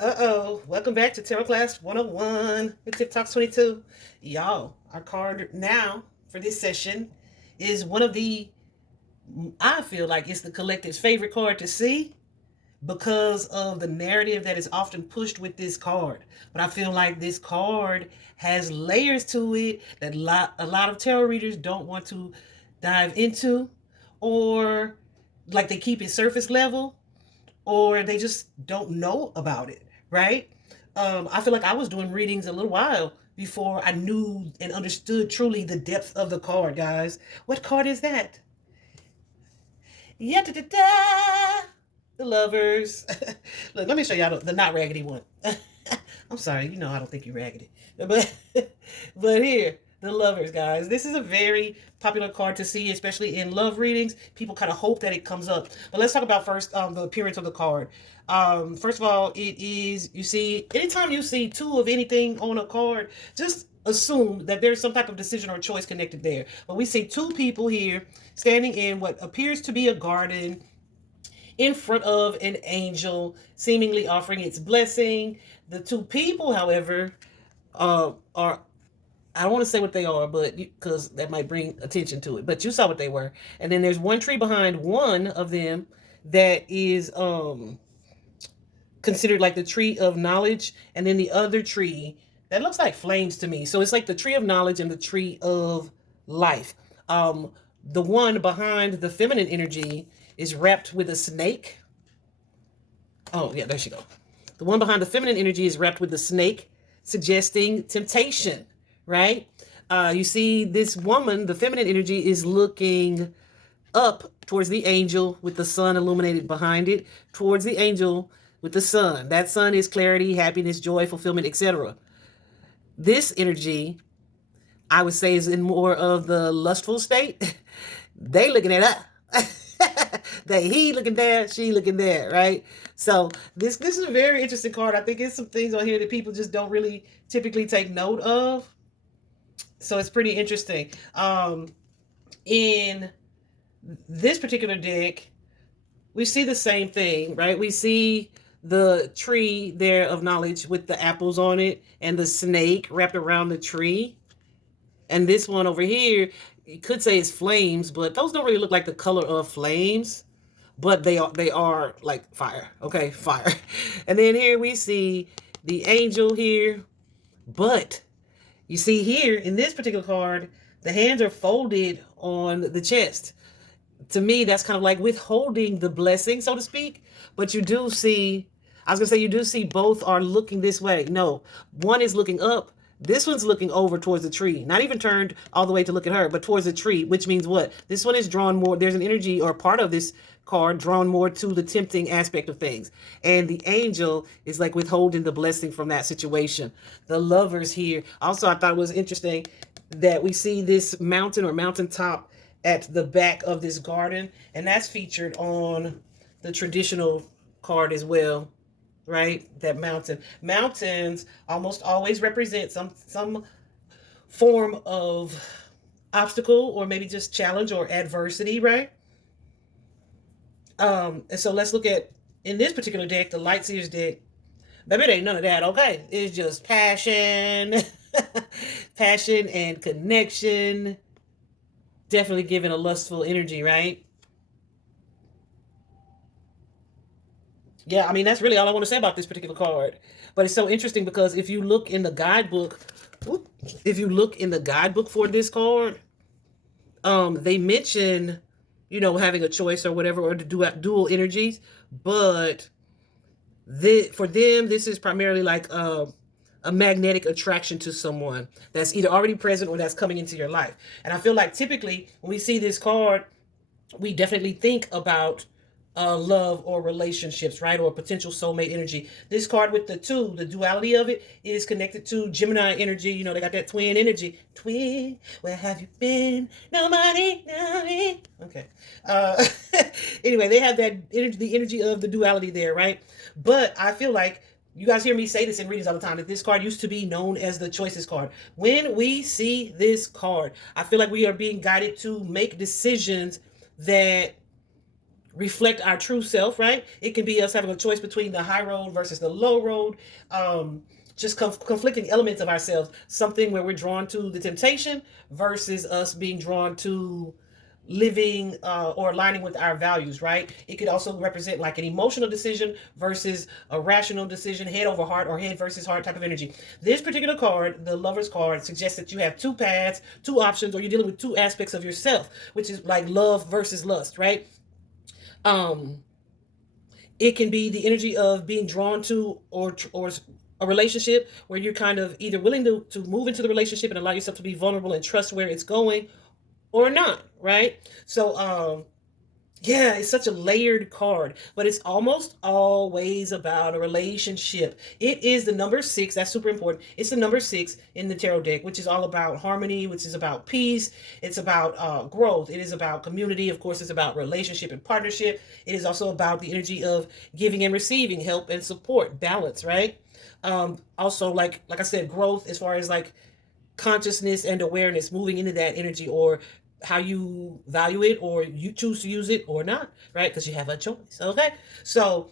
Welcome back to Tarot Class 101 with TikToks 22. Y'all, our card now for this session is one of I feel like it's the collective's favorite card to see because of the narrative that is often pushed with this card. But I feel like this card has layers to it that a lot of tarot readers don't want to dive into, or like they keep it surface level, or they just don't know about it, right? I feel like I was doing readings a little while before I knew and understood truly the depth of the card, guys. What card is that? Yeah, da, da, da. The Lovers. Look, let me show y'all the not raggedy one. I'm sorry, I don't think you're raggedy. But but here, the Lovers, guys. This is a very popular card to see, especially in love readings. People kind of hope that it comes up. But let's talk about first the appearance of the card. First of all, it is, you see, anytime you see two of anything on a card, just assume that there's some type of decision or choice connected there. But we see two people here standing in what appears to be a garden in front of an angel, seemingly offering its blessing. The two people, however, are, I don't want to say what they are, but because that might bring attention to it. But you saw what they were. And then there's one tree behind one of them that is considered like the tree of knowledge, and then the other tree that looks like flames to me. So it's like the tree of knowledge and the tree of life. The one behind the feminine energy is wrapped with a snake. Oh, yeah, there she go. The one behind the feminine energy is wrapped with a snake, suggesting temptation, right? You see this woman, the feminine energy, is looking up towards the angel with the sun illuminated behind it, towards the angel with the sun. That sun is clarity, happiness, joy, fulfillment, etc. This energy, I would say, is in more of the lustful state. They looking at us. He looking there, she looking there, right? So this is a very interesting card. I think there's some things on here that people just don't really typically take note of. So it's pretty interesting. In this particular deck, we see the same thing, right? We see the tree there of knowledge with the apples on it and the snake wrapped around the tree. And this one over here, you could say it's flames, but those don't really look like the color of flames, but they are like fire. Okay, fire. And then here we see the angel here, but you see here in this particular card, the hands are folded on the chest. To me, that's kind of like withholding the blessing, so to speak. But you do see, I was going to say, you do see both are looking this way. No, one is looking up. This one's looking over towards the tree, not even turned all the way to look at her, but towards the tree, which means what? This one is drawn more. There's an energy or part of this card drawn more to the tempting aspect of things. And the angel is like withholding the blessing from that situation. The Lovers here. Also, I thought it was interesting that we see this mountain or mountaintop at the back of this garden, and that's featured on the traditional card as well, right? That mountain. Mountains almost always represent some form of obstacle or maybe just challenge or adversity, right? And so let's look at, in this particular deck, the Lightseer's deck. Baby, it ain't none of that, okay? It's just passion, passion and connection. Definitely giving a lustful energy, right? Yeah, I mean, that's really all I want to say about this particular card. But it's so interesting because if you look in the guidebook, for this card, they mention, having a choice or whatever, or the dual energies. But for them, this is primarily like a magnetic attraction to someone that's either already present or that's coming into your life. And I feel like typically when we see this card, we definitely think about love or relationships, right? Or potential soulmate energy. This card with the two, the duality of it is connected to Gemini energy. They got that twin energy. Twin, where have you been? Nobody, nobody. Okay. Anyway, they have that energy, the energy of the duality there, right? But I feel like you guys hear me say this in readings all the time, that this card used to be known as the Choices card. When we see this card, I feel like we are being guided to make decisions that reflect our true self, right? It can be us having a choice between the high road versus the low road. Just conflicting elements of ourselves. Something where we're drawn to the temptation versus us being drawn to living or aligning with our values, right? It could also represent like an emotional decision versus a rational decision, head over heart or head versus heart type of energy. This particular card, the Lover's card, suggests that you have two paths, two options, or you're dealing with two aspects of yourself, which is like love versus lust, right? Um, it can be the energy of being drawn to or a relationship where you're kind of either willing to move into the relationship and allow yourself to be vulnerable and trust where it's going or not, right? So yeah, it's such a layered card, but it's almost always about a relationship. It is the number six. That's super important. It's the number six in the tarot deck, which is all about harmony, which is about peace. It's about growth. It is about community. Of course, it's about relationship and partnership. It is also about the energy of giving and receiving, help and support, balance, right? Also, like I said, growth as far as like consciousness and awareness, moving into that energy, or how you value it, or you choose to use it or not, right? Because you have a choice. Okay, so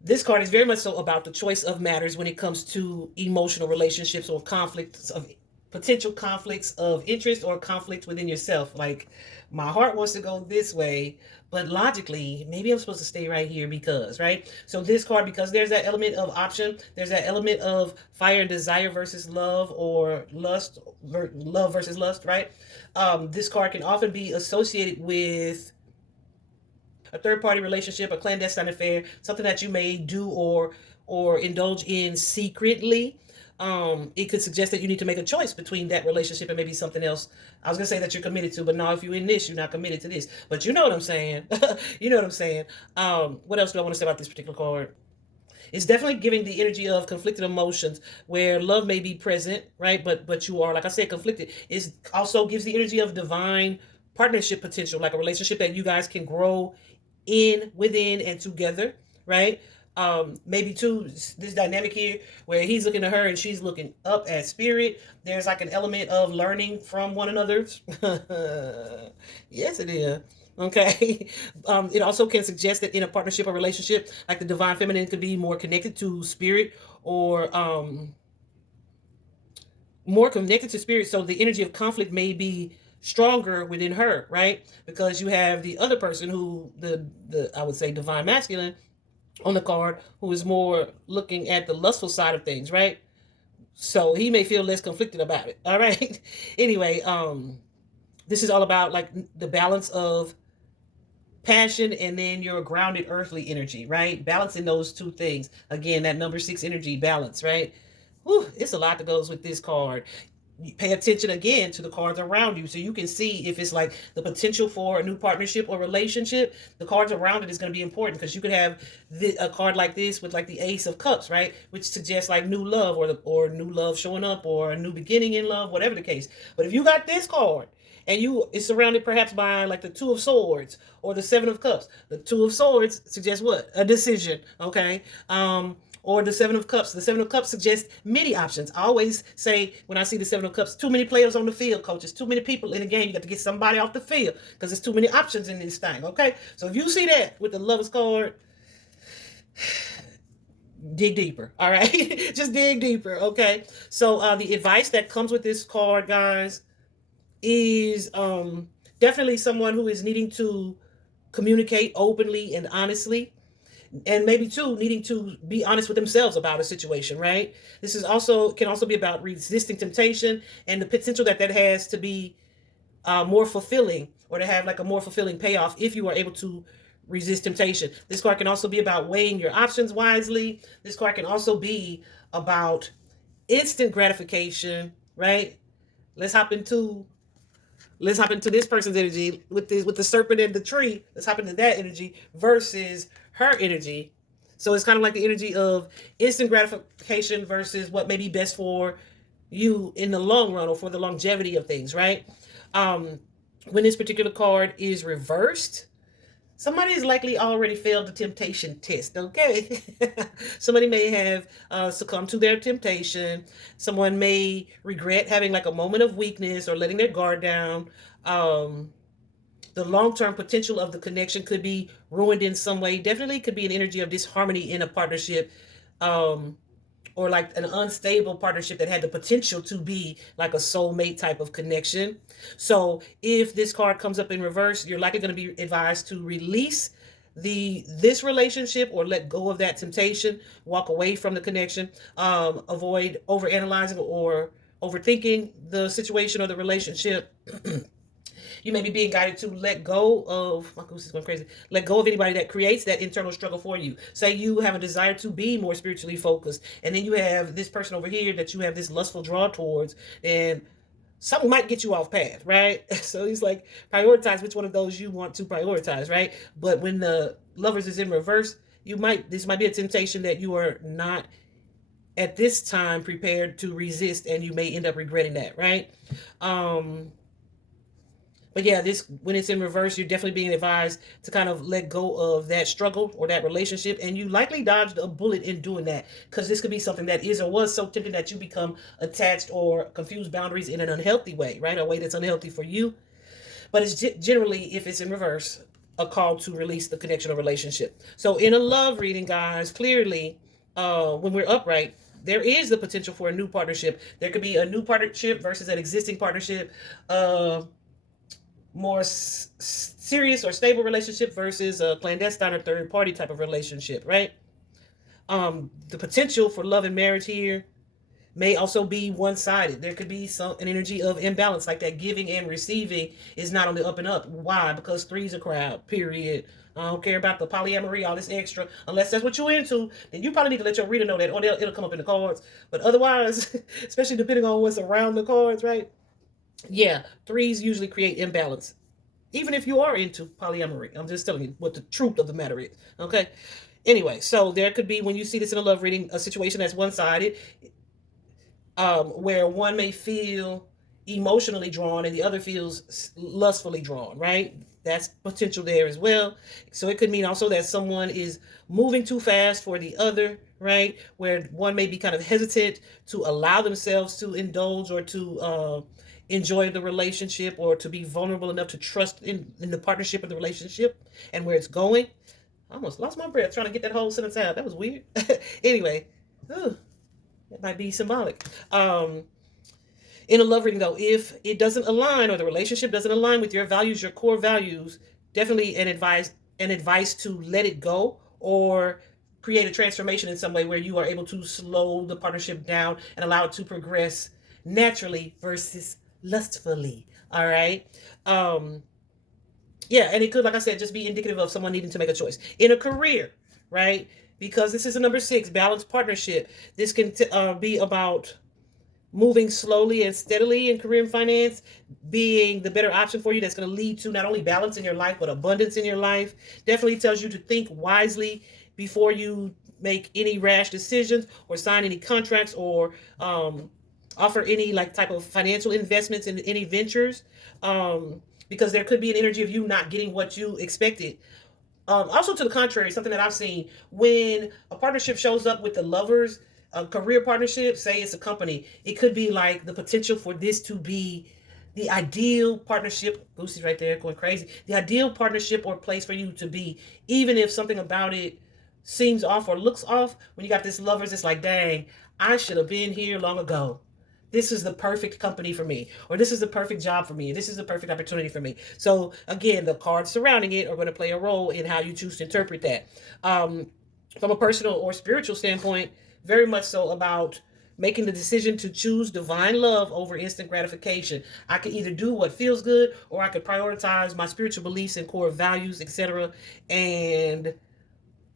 this card is very much so about the choice of matters when it comes to emotional relationships or conflicts of potential conflicts of interest or conflicts within yourself. Like, my heart wants to go this way, but logically, maybe I'm supposed to stay right here because, right? So this card, because there's that element of option, there's that element of fire and desire versus love, or love versus lust, right? This card can often be associated with a third party relationship, a clandestine affair, something that you may do or indulge in secretly. It could suggest that you need to make a choice between that relationship and maybe something else. I was gonna say that you're committed to, but now if you're in this, you're not committed to this. But you know what I'm saying. You know what I'm saying. What else do I want to say about this particular card? It's definitely giving the energy of conflicted emotions where love may be present, right? But you are, like I said, conflicted. It also gives the energy of divine partnership potential, like a relationship that you guys can grow in, within, and together, right? Maybe too, this dynamic here where he's looking at her and she's looking up at spirit. There's like an element of learning from one another. Yes, it is. Okay. It also can suggest that in a partnership or relationship, like the divine feminine could be more connected to spirit, or more connected to spirit. So the energy of conflict may be stronger within her, right? Because you have the other person who the I would say divine masculine on the card, who is more looking at the lustful side of things, right? So he may feel less conflicted about it. All right. Anyway, this is all about like the balance of passion and then your grounded earthly energy, right? Balancing those two things. Again, that number six energy balance, right? Whew, it's a lot that goes with this card. You pay attention again to the cards around you so you can see if it's like the potential for a new partnership or relationship. The cards around it is going to be important, because you could have a card like this with like the Ace of Cups, right, which suggests like new love, or new love showing up, or a new beginning in love, whatever the case. But if you got this card and you is surrounded perhaps by like the Two of Swords or the Seven of Cups, the Two of Swords suggests what? A decision. Okay. Or the Seven of Cups. The Seven of Cups suggests many options. I always say when I see the Seven of Cups, too many players on the field, coaches, too many people in the game. You got to get somebody off the field because there's too many options in this thing. Okay, so if you see that with the Lover's card, dig deeper. All right, just dig deeper. Okay, so the advice that comes with this card, guys, is definitely someone who is needing to communicate openly and honestly, and maybe too needing to be honest with themselves about a situation, right? This is also can also be about resisting temptation and the potential that that has to be more fulfilling, or to have like a more fulfilling payoff if you are able to resist temptation. This card can also be about weighing your options wisely. This card can also be about instant gratification, right? let's hop into let's hop into this person's energy with the serpent and the tree. Let's hop into that energy versus her energy. So it's kind of like the energy of instant gratification versus what may be best for you in the long run, or for the longevity of things, right? Um, when this particular card is reversed, somebody has likely already failed the temptation test, okay? Somebody may have succumbed to their temptation. Someone may regret having like a moment of weakness or letting their guard down. The long-term potential of the connection could be ruined in some way. Definitely could be an energy of disharmony in a partnership. Um, or like an unstable partnership that had the potential to be like a soulmate type of connection. So if this card comes up in reverse, you're likely going to be advised to release this relationship or let go of that temptation, walk away from the connection, avoid over analyzing or overthinking the situation or the relationship. You may be being guided to let go of, my goose is going crazy, let go of anybody that creates that internal struggle for you. Say you have a desire to be more spiritually focused, and then you have this person over here that you have this lustful draw towards, and something might get you off path, right? So he's like, prioritize which one of those you want to prioritize, right? But when the lovers is in reverse, this might be a temptation that you are not at this time prepared to resist, and you may end up regretting that, right? But yeah, this when it's in reverse, you're definitely being advised to kind of let go of that struggle or that relationship, and you likely dodged a bullet in doing that because this could be something that is or was so tempting that you become attached or confuse boundaries in an unhealthy way, right? A way that's unhealthy for you. But it's generally, if it's in reverse, a call to release the connection or relationship. So in a love reading, guys, clearly, when we're upright, there is the potential for a new partnership. There could be a new partnership versus an existing partnership. More serious or stable relationship versus a clandestine or third party type of relationship, right? The potential for love and marriage here may also be one-sided. There could be an energy of imbalance, like that giving and receiving is not on the up and up. Why? Because three's a crowd, period. I don't care about the polyamory, all this extra. Unless that's what you're into, then you probably need to let your reader know that, or it'll come up in the cards. But otherwise, especially depending on what's around the cards, right? Yeah, threes usually create imbalance. Even if you are into polyamory, I'm just telling you what the truth of the matter is. Okay. Anyway, so there could be, when you see this in a love reading, a situation that's one-sided, where one may feel emotionally drawn and the other feels lustfully drawn, right? That's potential there as well. So it could mean also that someone is moving too fast for the other, right? Where one may be kind of hesitant to allow themselves to indulge or to enjoy the relationship, or to be vulnerable enough to trust in the partnership of the relationship and where it's going. I almost lost my breath trying to get that whole sentence out. That was weird. Anyway, it might be symbolic. In a love reading, though, if it doesn't align or the relationship doesn't align with your values, your core values, definitely an advice to let it go or create a transformation in some way where you are able to slow the partnership down and allow it to progress naturally versus lustfully. All right. Yeah, and it could, like I said, just be indicative of someone needing to make a choice in a career, right? Because this is a number 6, balanced partnership. This can be about moving slowly and steadily in career and finance, being the better option for you. That's going to lead to not only balance in your life, but abundance in your life. Definitely tells you to think wisely before you make any rash decisions or sign any contracts or offer any like type of financial investments in any ventures. Because there could be an energy of you not getting what you expected. Also, to the contrary, something that I've seen, when a partnership shows up with the lovers, a career partnership, say it's a company, it could be like the potential for this to be the ideal partnership. Lucy's right there going crazy. The ideal partnership or place for you to be, even if something about it seems off or looks off. When you got this lovers, it's like, dang, I should have been here long ago. This is the perfect company for me, or this is the perfect job for me, this is the perfect opportunity for me. So again, the cards surrounding it are going to play a role in how you choose to interpret that. From a personal or spiritual standpoint, very much so about making the decision to choose divine love over instant gratification. I could either do what feels good, or I could prioritize my spiritual beliefs and core values, etc., and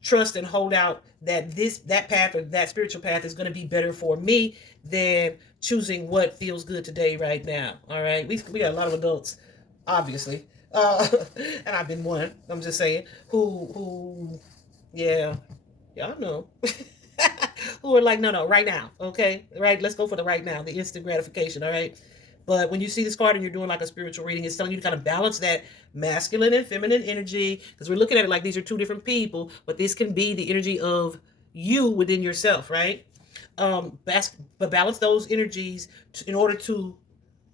trust and hold out that that path or that spiritual path is going to be better for me than choosing what feels good today, right now. All right, we got a lot of adults, obviously, and I've been one. I'm just saying, who, yeah, y'all know, who are like, no, right now, okay, right? Let's go for the right now, the instant gratification. All right. But when you see this card and you're doing like a spiritual reading, it's telling you to kind of balance that masculine and feminine energy, because we're looking at it like these are two different people, but this can be the energy of you within yourself, right? But balance those energies in order to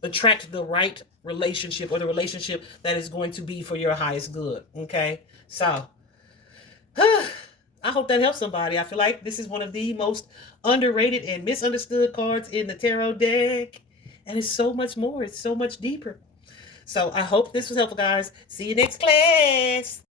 attract the right relationship, or the relationship that is going to be for your highest good. Okay, so I hope that helps somebody. I feel like this is one of the most underrated and misunderstood cards in the tarot deck, and it's so much more. It's so much deeper. So I hope this was helpful, guys. See you next class.